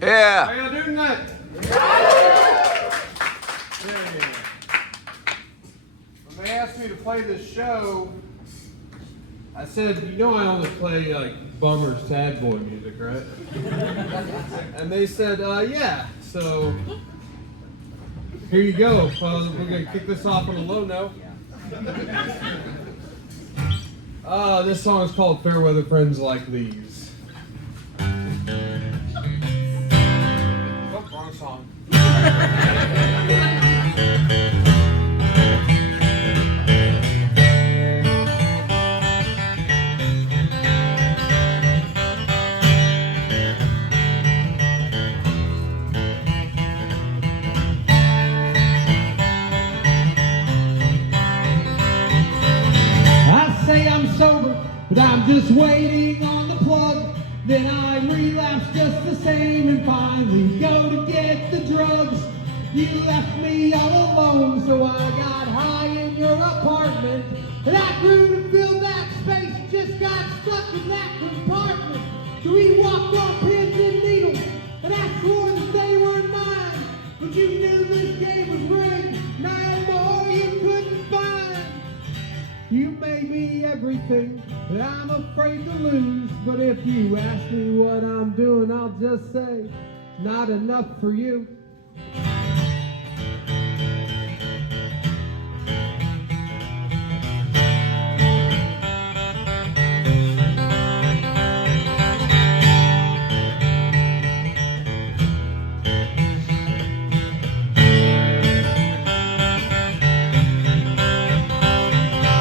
Yeah. How y'all doing tonight? Yeah. When they asked me to play this show, I said, you know I only play like bummer, sad boy music, right? And they said, yeah. So here you go. We're gonna kick this off on a low note. This song is called Fair Weather Friends Like These. Oh, wrong song. Say I'm sober, but I'm just waiting on the plug. Then I relapse just the same and finally go to get the drugs. You left me all alone, so I got high in your apartment. And I grew to fill that space, just got stuck in that compartment. So we walked on pins and needles, and I swore that they weren't mine. But you knew this game was rigged, nine more you couldn't find. You may be everything that I'm afraid to lose, but if you ask me what I'm doing, I'll just say, not enough for you.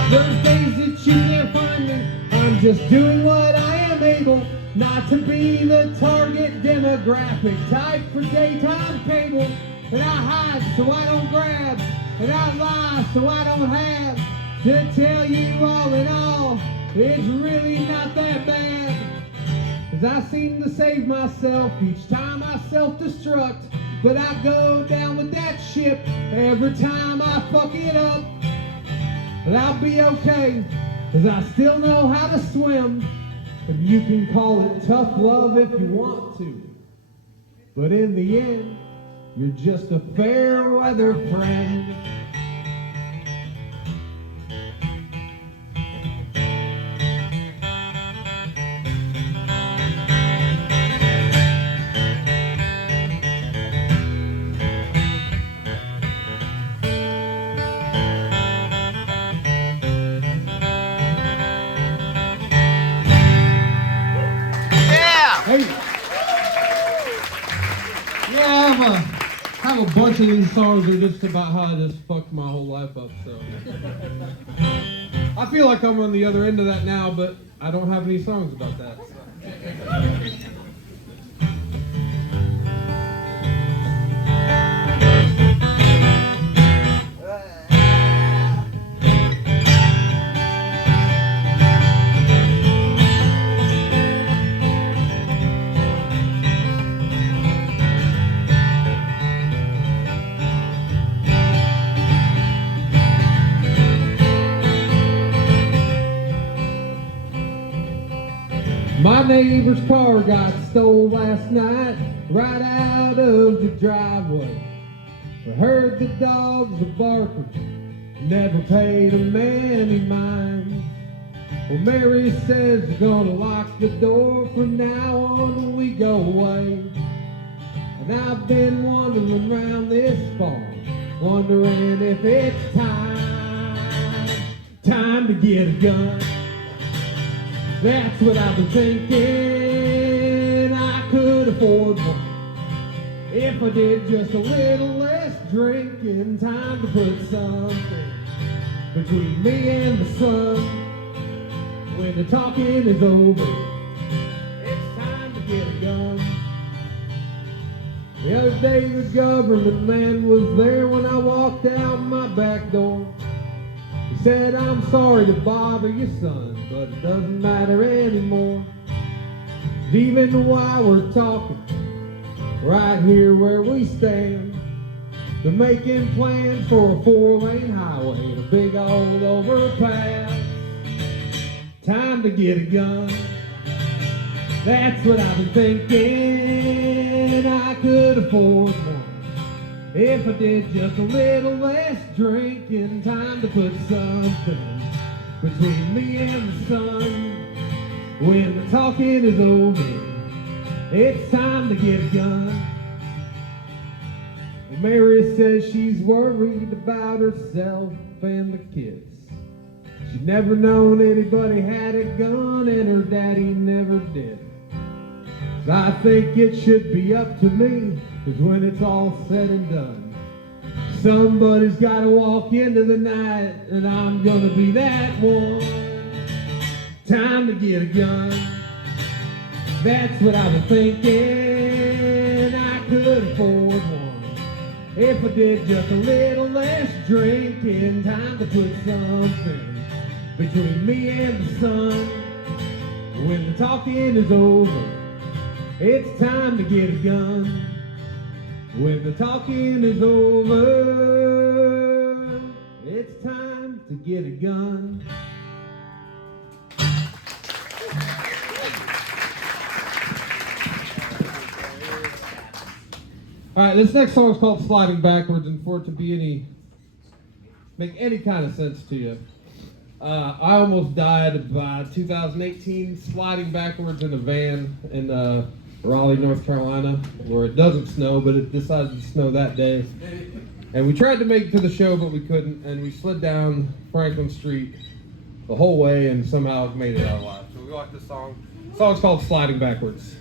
Those days that you can't find me, I'm just doing what I am able, not to be the target demographic type for daytime cable. And I hide so I don't grab, and I lie so I don't have. To tell you all in all, it's really not that bad. 'Cause I seem to save myself each time I self-destruct, but I go down with that ship every time I fuck it up. But I'll be okay, 'cause I still know how to swim. And you can call it tough love if you want to. But in the end, you're just a fair weather friend. Hey. Yeah, I have a bunch of these songs that are just about how I just fucked my whole life up, so. I feel like I'm on the other end of that now, but I don't have any songs about that. So. My neighbor's car got stole last night, right out of the driveway. I heard the dogs barking, never paid them any mind. Well, Mary says they're gonna lock the door from now on when we go away. And I've been wandering around this farm, wondering if it's time to get a gun. That's what I've been thinking, I could afford one. If I did just a little less drinking, time to put something between me and the sun. When the talking is over, it's time to get a gun. The other day the government man was there when I walked out my back door. He said, I'm sorry to bother you, son, but it doesn't matter anymore. Even while we're talking, right here where we stand, they're making plans for a 4-lane highway and a big old overpass. Time to get a gun. That's what I've been thinking, afford one. If I did just a little less drinking, time to put something between me and the sun. When the talking is over, it's time to get a gun. Mary says she's worried about herself and the kids. She'd never known anybody had a gun, and her daddy never did. So I think it should be up to me, 'cause when it's all said and done, somebody's gotta walk into the night, and I'm gonna be that one. Time to get a gun. That's what I was thinking. I could afford one if I did just a little less drinking. Time to put something between me and the sun. When the talking is over, it's time to get a gun. When the talking is over, it's time to get a gun. All right, this next song is called Sliding Backwards, and for it to be make any kind of sense to you, I almost died about 2018 sliding backwards in a van in Raleigh, North Carolina, where it doesn't snow, but it decided to snow that day. And we tried to make it to the show, but we couldn't, and we slid down Franklin Street the whole way and somehow made it out alive. So we like this song. The song's called Sliding Backwards.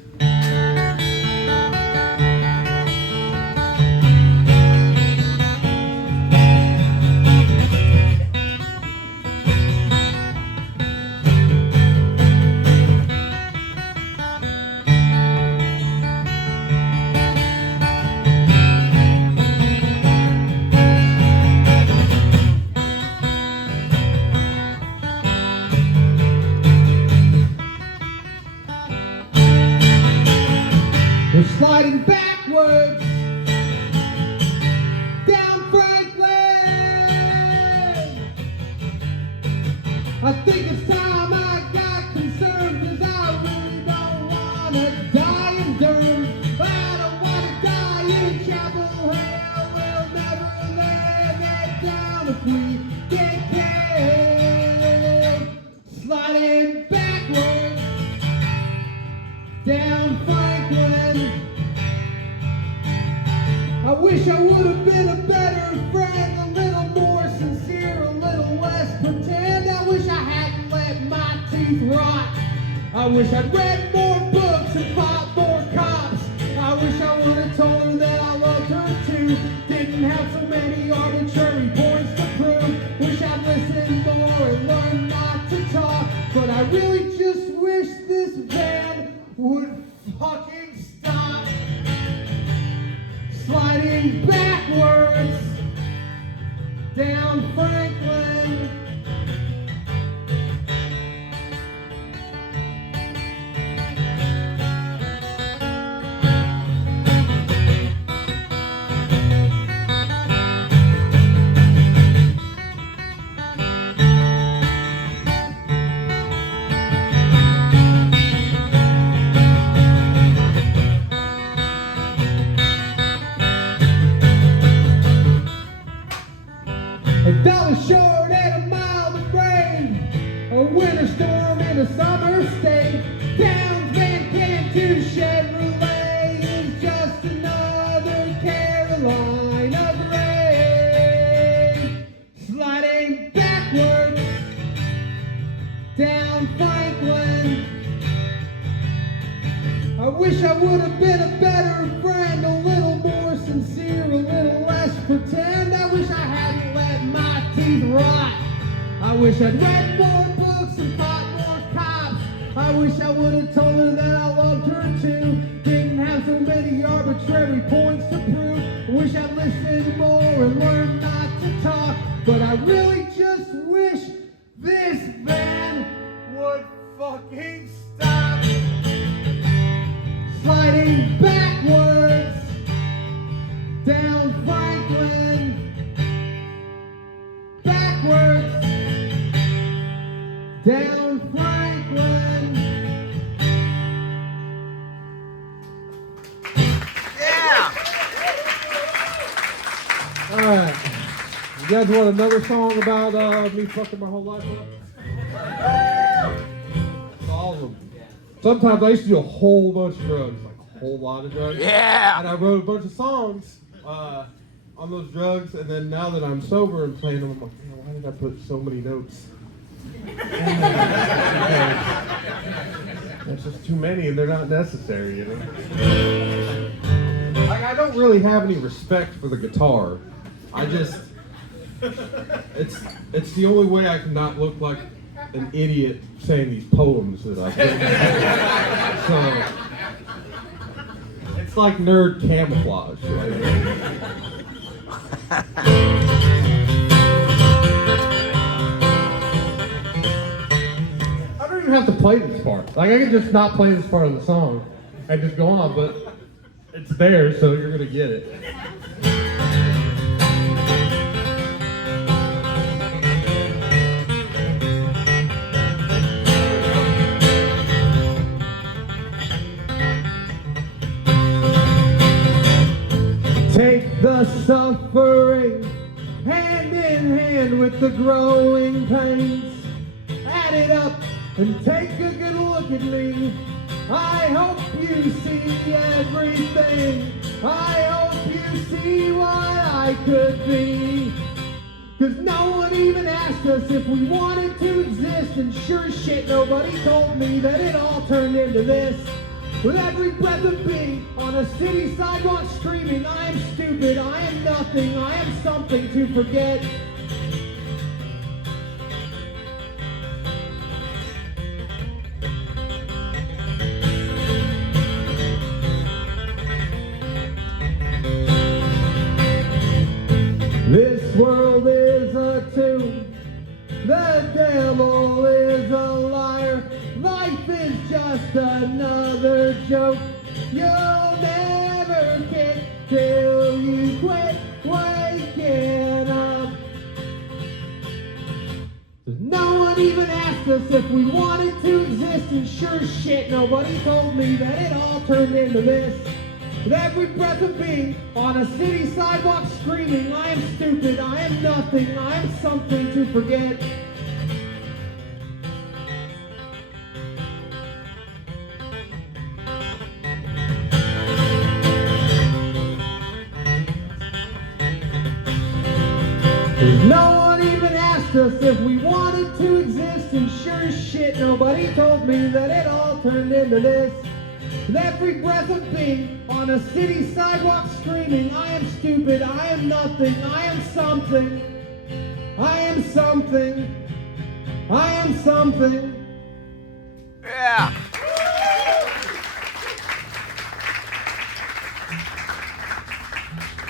We're sliding backwards down Franklin. I think it's time I got concerned, 'cause I really don't want to die in Durham. I don't want to die in Chapel Hill. We'll never live it down if we get killed. Sliding backwards down Franklin. I wish I would have been a better friend, a little more sincere, a little less pretend. I wish I hadn't let my teeth rot. I wish I'd read more books and fought more cops. I wish I would have told her that I loved her too. Didn't have so many arbitrary points to prove. Wish I'd listened more and learned not to talk. But I really just wish this van would fucking stop. Sliding backwards down Franklin. A dollar short and a mile to brave, a winter storm in a summer state. Down Van Cantu Chevrolet is just another Carolina grave. Sliding backwards down Franklin. I wish I would have been a better friend, a little more sincere, a little less pretend. I wish I hadn't let my teeth rot. I wish I'd read more books and fought more cops. I wish I would have told her that I loved her too. Didn't have so many arbitrary points to prove. Wish I'd listened more and learned not to talk. But I really just wish this van would fucking stop. Sliding backwards down Franklin. Backwards down Franklin. Yeah! You guys want another song about me fucking my whole life up? All of them. Sometimes I used to do a whole bunch of drugs, like a whole lot of drugs. Yeah! And I wrote a bunch of songs on those drugs, and then now that I'm sober and playing them, I'm like, man, why did I put so many notes? There's just too many, and they're not necessary, you know? Like, I don't really have any respect for the guitar. I just, it's the only way I can not look like an idiot saying these poems that I've written. So, it's like nerd camouflage, right? I don't even have to play this part. Like, I can just not play this part of the song and just go on, but it's there, so you're gonna get it. Take the suffering hand in hand with the growing pains. Add it up and take a good look at me. I hope you see everything. I hope you see what I could be. 'Cause no one even asked us if we wanted to exist, and sure as shit nobody told me that it all turned into this. With every breath of being on a city sidewalk screaming, I am stupid, I am nothing, I am something to forget. This world is a tomb, the devil is a liar, life is just another joke. You'll never kick till you quit waking up. No one even asked us if we wanted to exist, and sure as shit nobody told me that it all turned into this. With every breath of being on a city sidewalk screaming, I am stupid, I am nothing, I am something to forget. No one even asked us if we wanted to exist, and sure as shit nobody told me that it all turned into this. With every breath of being on a city sidewalk screaming, I am stupid, I am nothing, I am something, I am something, I am something. Yeah!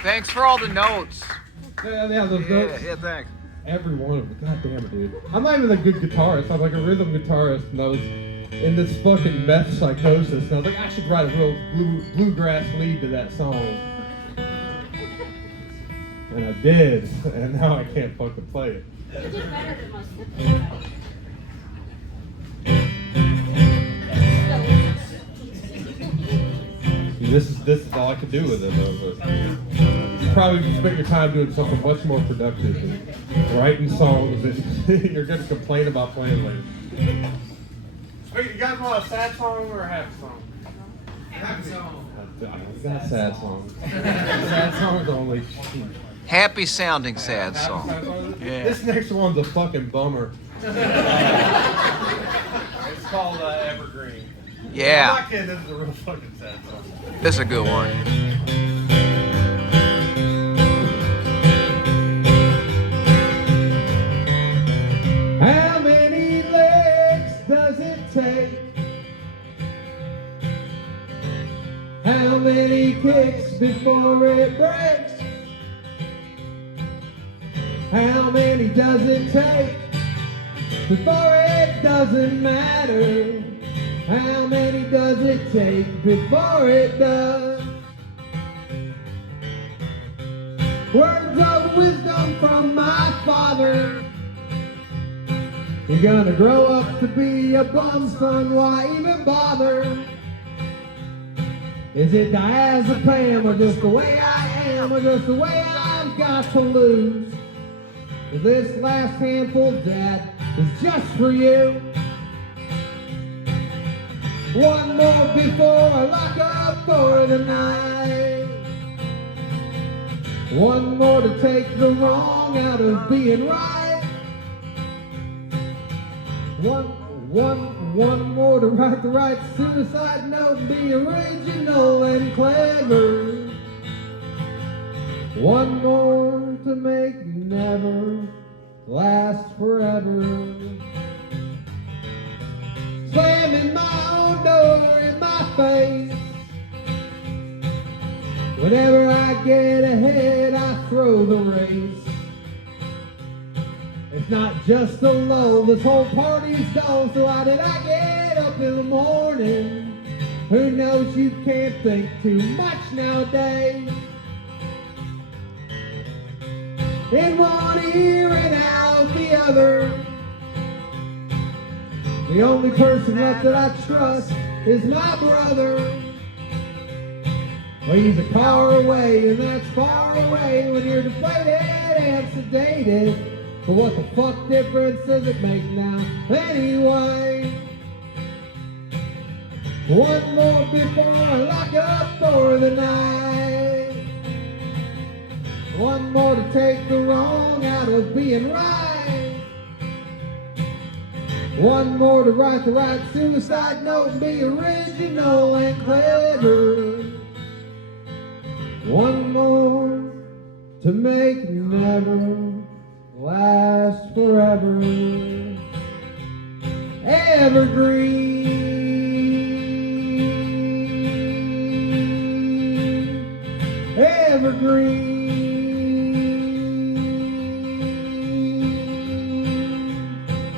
Thanks for all the notes. Yeah, those notes. Yeah, thanks. Every one of them. God damn it, dude. I'm not even a good guitarist. I'm like a rhythm guitarist, and I was in this fucking meth psychosis, and I was like, I should write a real bluegrass lead to that song. And I did, and now I can't fucking play it. You did better than most people. See, this is all I could do with it, though. But you probably spend your time doing something much more productive than writing songs that you're going to complain about playing later. You guys want a sad song or a happy song? Happy song. We got sad songs. Sad songs only. Happy sounding sad song. Yeah. This next one's a fucking bummer. It's called Evergreen. Yeah. I'm not kidding, this is a real fucking sad song. This is a good one. How many legs does it take? How many kicks before it breaks? How many does it take before it doesn't matter? How many does it take before it does? Words of wisdom from my father. You're gonna grow up to be a bum, son, why even bother? Is it diazepam, or just the way I am, or just the way I've got to lose? This last handful, Dad, is just for you. One more before I lock up for the night. One more to take the wrong out of being right. One more to write the right suicide note and be original and clever. One more to make me never last forever. Slamming my own door in my face. Whenever I get ahead, I throw the race. It's not just a lull, this whole party's dull. So why did I get up in the morning? Who knows, you can't think too much nowadays. In one ear and out the other. The only person left that I trust is my brother. Well, he's a car away, and that's far away when you're deflated and sedated. But what the fuck difference does it make now anyway? One more before I lock up for the night. One more to take the wrong out of being right. One more to write the right suicide note and be original and clever. One more to make me never last forever. Evergreen, evergreen.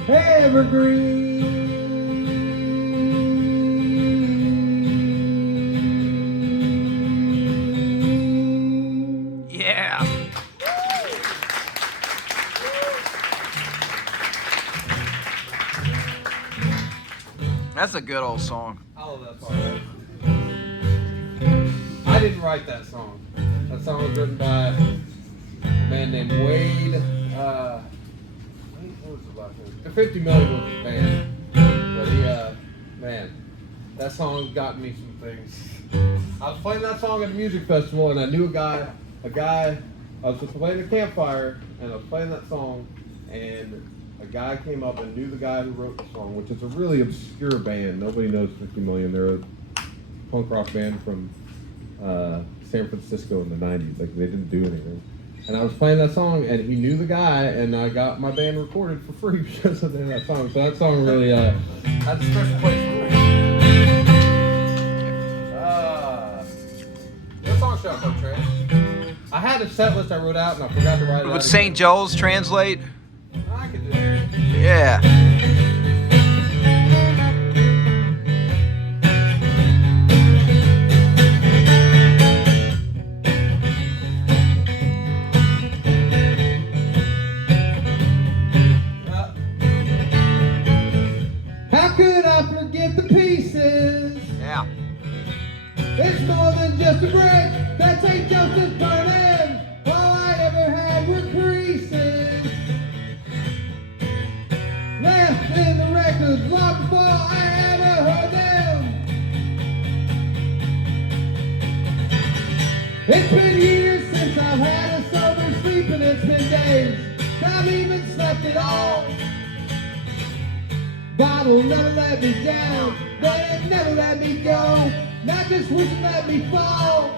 Evergreen. Yeah. That's a good old song. I love that song. I didn't write that song. That song was written by a man named Wade. What was the last name? The 50 Million was his band. But he, man, that song got me some things. I was playing that song at a music festival, and I knew a guy, I was just playing a campfire, and I was playing that song, and a guy came up and knew the guy who wrote the song, which is a really obscure band. Nobody knows 50 Million. They're a punk rock band from San Francisco in the 90s. Like, they didn't do anything. And I was playing that song, and he knew the guy, and I got my band recorded for free because of that song. So that song really had a special place for me. What song should I play, Trey? I had a set list I wrote out, and I forgot to write it out. Would St. Joe's translate? I could do it. Yeah. How could I forget the pieces? Yeah. It's more than just a break. That St. Joseph's burning. All I ever had were creases. Left in the records long before I ever heard them. It's been years since I've had a sober sleep, and it's been days I've even slept at all. Bottle never let me down, but it never let me go. Not just wouldn't let me fall.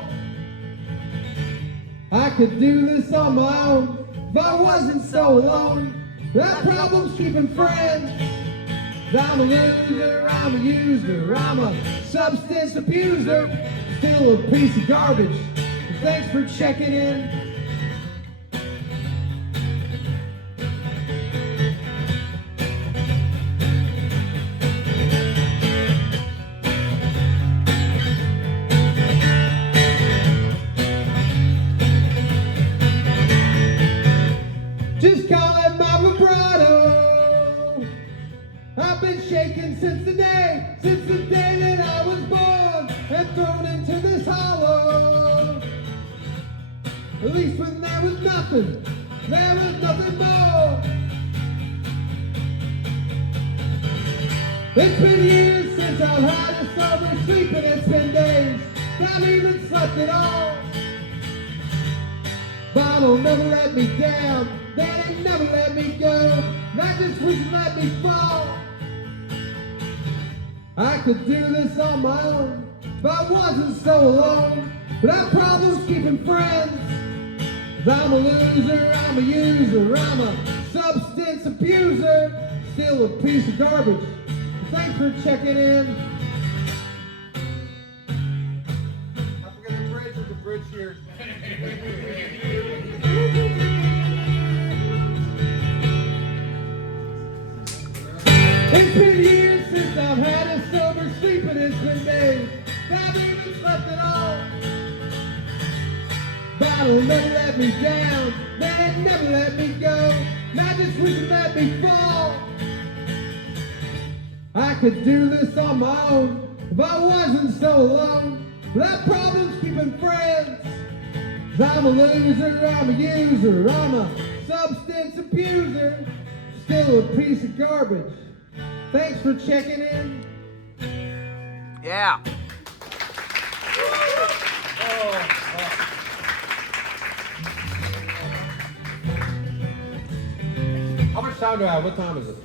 I could do this on my own if I wasn't so alone. Got problems keeping friends. I'm a loser, I'm a user, I'm a substance abuser. Still a piece of garbage. Thanks for checking in. Just call it my vibrato. I've been shaking since the day that I was born and thrown into this hollow. At least when there was nothing, there was nothing more. It's been years since I've had a sober sleep, and it's been days not even slept at all. Bottle never let me down, they never let me go, not just wish it let me fall. I could do this on my own if I wasn't so alone, but I have problems keeping friends. 'Cause I'm a loser, I'm a user, I'm a substance abuser, still a piece of garbage. Thanks for checking in. I forgot the bridge. There's a bridge here. It's been years since I've had a sober sleep, and it's been days I've even slept at all. Bottle never let me down, they never let me go, not just wish it let me fall. I could do this on my own if I wasn't so alone, but I have problems keeping friends. 'Cause I'm a loser, I'm a user, I'm a substance abuser, still a piece of garbage. Thanks for checking in. Yeah. How much time do I have? What time is it?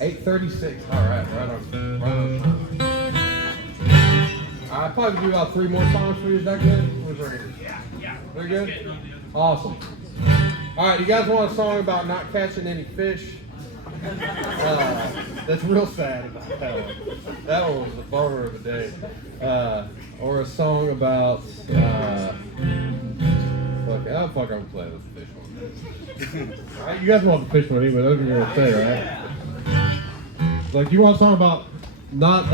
8:36. All right, right on time. I'll probably do about 3 more songs for you. Is that good? What's right here? Yeah. They're good? Awesome. All right, you guys want a song about not catching any fish? That's real sad about that one. That one was the bummer of the day. Or a song about, I'm gonna play this fish one. All right, you guys want the fish one anyway, that's what you're gonna say, right? Like, you want a song about not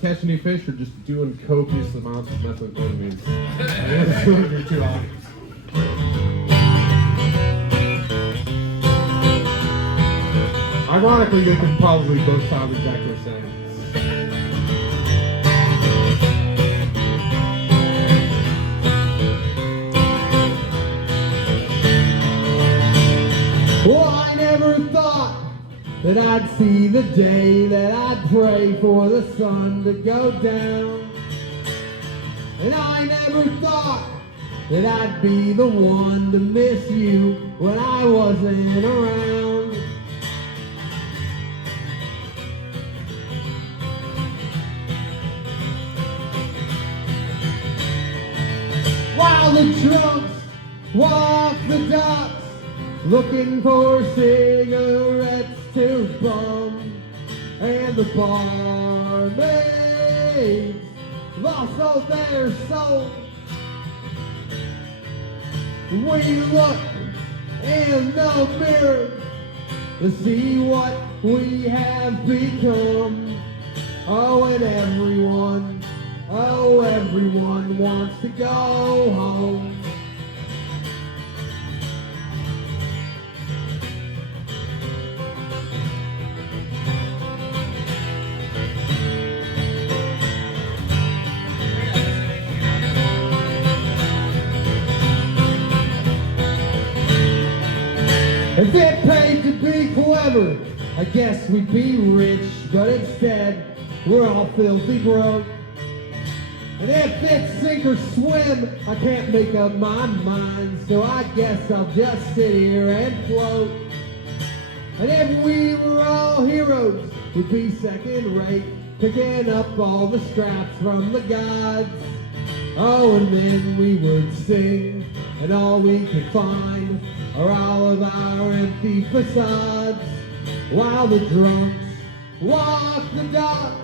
catching any fish or just doing copious amounts of methamphetamine? Those are your 2 options. Ironically, they could probably both sound exactly the same. Well, I never thought that I'd see the day that I'd pray for the sun to go down. And I never thought that I'd be the one to miss you when I wasn't around. While the drunks walk the docks, looking for cigarettes to bum, and the barmaids lost all their soul. We look in the mirror to see what we have become. Oh, and everyone wants to go home. If it paid to be clever, I guess we'd be rich, but instead, we're all filthy broke. And if it's sink or swim, I can't make up my mind, so I guess I'll just sit here and float. And if we were all heroes, we'd be second rate, picking up all the scraps from the gods. Oh, and then we would sing, and all we could find are all of our empty facades, while the drunks walk the docks,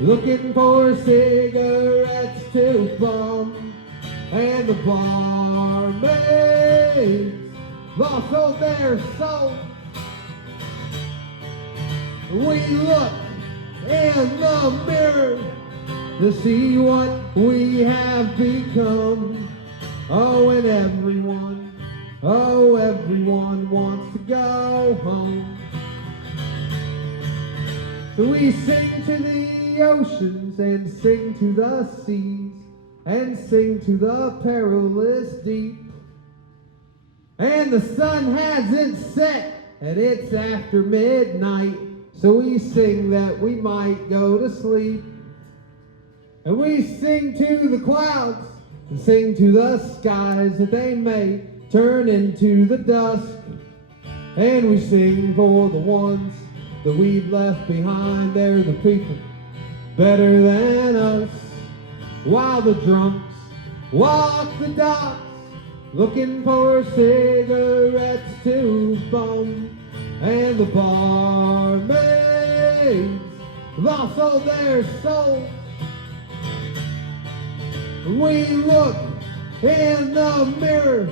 looking for cigarettes to bum, and the barmaids lost all their soul. We look in the mirror to see what we have become. Oh, and everyone wants to go home. So we sing to the oceans and sing to the seas and sing to the perilous deep. and the sun hasn't set, and it's after midnight. So we sing that we might go to sleep. And we sing to the clouds and sing to the skies that they may turn into the dusk. And we sing for the ones that we've left behind. They're the people better than us. While the drunks walk the docks looking for cigarettes to bum. And the barmaids lost all their souls. We look in the mirror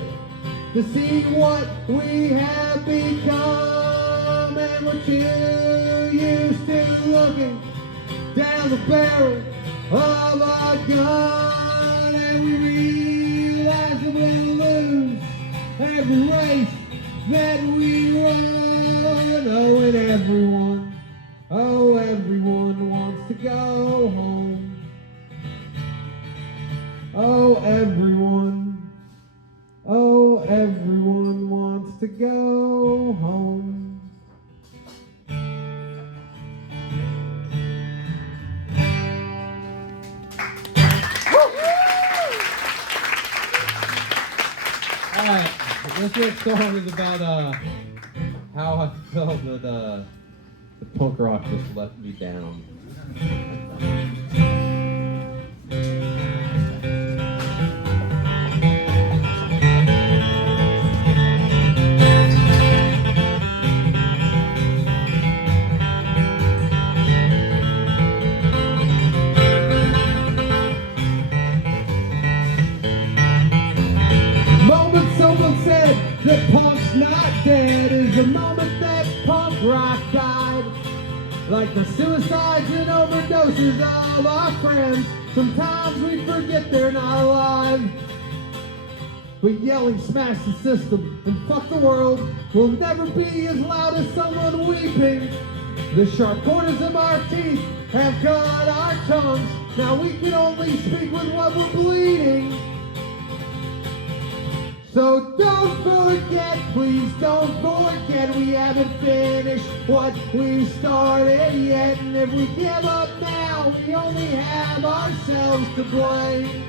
to see what we have become. And we're too used to looking down the barrel of our gun. And we realize that we'll lose every race that we run. Oh, everyone wants to go home. Oh, everyone wants to go home. All right, this next song is about how I felt that the punk rock just let me down. That punk's not dead is the moment that punk rock died. Like the suicides and overdoses of our friends, sometimes we forget they're not alive. But yelling smash the system and fuck the world will never be as loud as someone weeping. The sharp corners of our teeth have cut our tongues. Now we can only speak with what we're bleeding. So don't forget, please don't forget, we haven't finished what we started yet. And if we give up now, we only have ourselves to blame.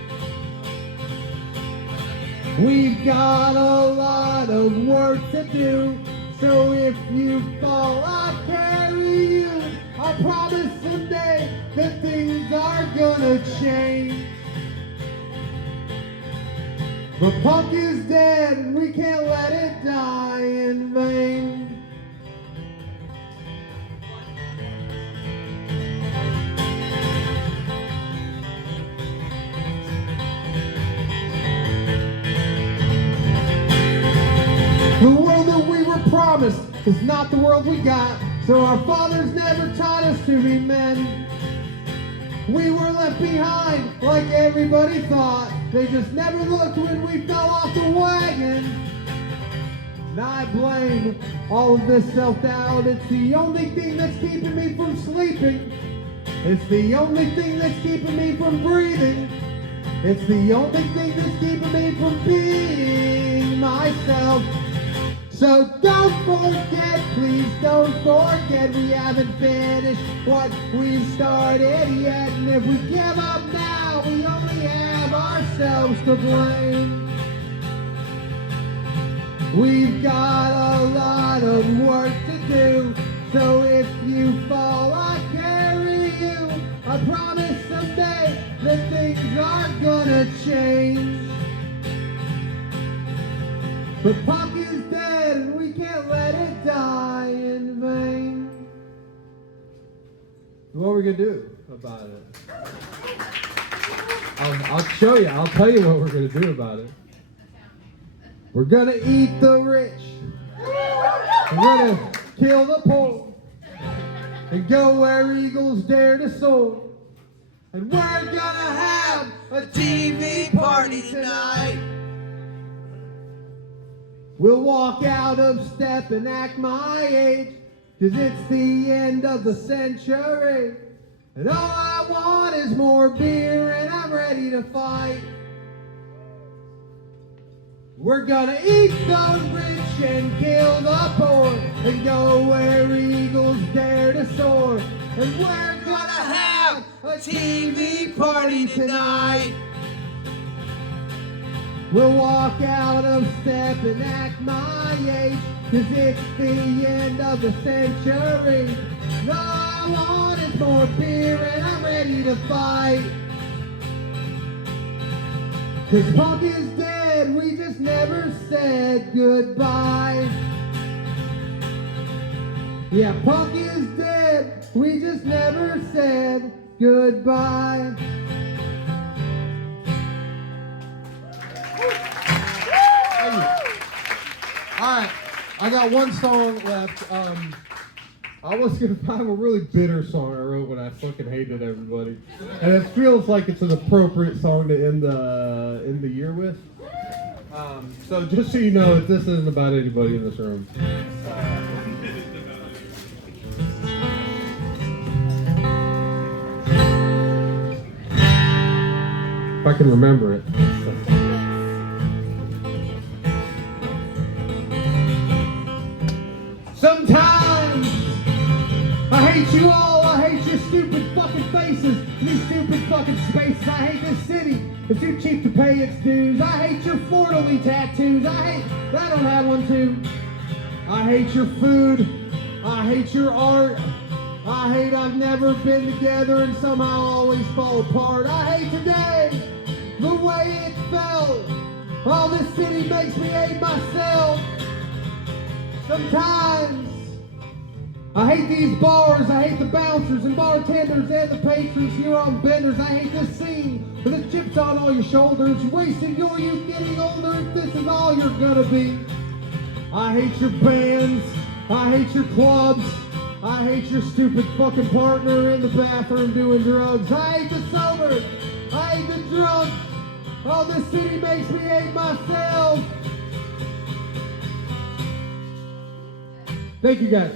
We've got a lot of work to do, so if you fall, I'll carry you. I promise someday that things are gonna change. But punk is dead and we can't let it die in vain. The world that we were promised is not the world we got, so our fathers never taught us to be men. We were left behind like everybody thought. They just never looked when we fell off the wagon. And I blame all of this self-doubt. It's the only thing that's keeping me from sleeping. It's the only thing that's keeping me from breathing. It's the only thing that's keeping me from being myself. So don't forget, please don't forget, we haven't finished what we started yet. And if we give up now, we only have ourselves to blame. We've got a lot of work to do, so if you fall, I carry you. I promise someday that things are gonna change. But punk is dead and we can't let it die in vain. What are we gonna do about it? I'll show you. I'll tell you what we're gonna do about it. We're gonna eat the rich. We're gonna kill the poor. And go where eagles dare to soar. And we're gonna have a TV party tonight. We'll walk out of step and act my age, 'cause it's the end of the century. And all I want is more beer and I'm ready to fight. We're gonna eat the rich and kill the poor, and go where eagles dare to soar. And we're gonna have a TV party tonight. We'll walk out of step and act my age, 'cause it's the end of the century. All I want is more beer and I'm ready to fight. 'Cause punk is dead, we just never said goodbye. Yeah, punk is dead, we just never said goodbye. Alright, I got one song left. I was gonna find a really bitter song I wrote when I fucking hated everybody. And it feels like it's an appropriate song to end the year with. So just so you know, this isn't about anybody in this room. If I can remember it. Sometimes I hate you all, I hate your stupid fucking faces, these stupid fucking spaces. I hate this city, it's too cheap to pay its dues. I hate your fleur-de-lis tattoos, I don't have one too. I hate your food, I hate your art, I hate I've never been together and somehow always fall apart. I hate today, the way it felt, all this city makes me hate myself. Sometimes I hate these bars, I hate the bouncers and bartenders and the patrons here on benders. I hate this scene with the chips on all your shoulders. You're wasting your youth getting older if this is all you're gonna be. I hate your bands, I hate your clubs, I hate your stupid fucking partner in the bathroom doing drugs. I hate the sober, I hate the drunk, all this city makes me hate myself. Thank you guys.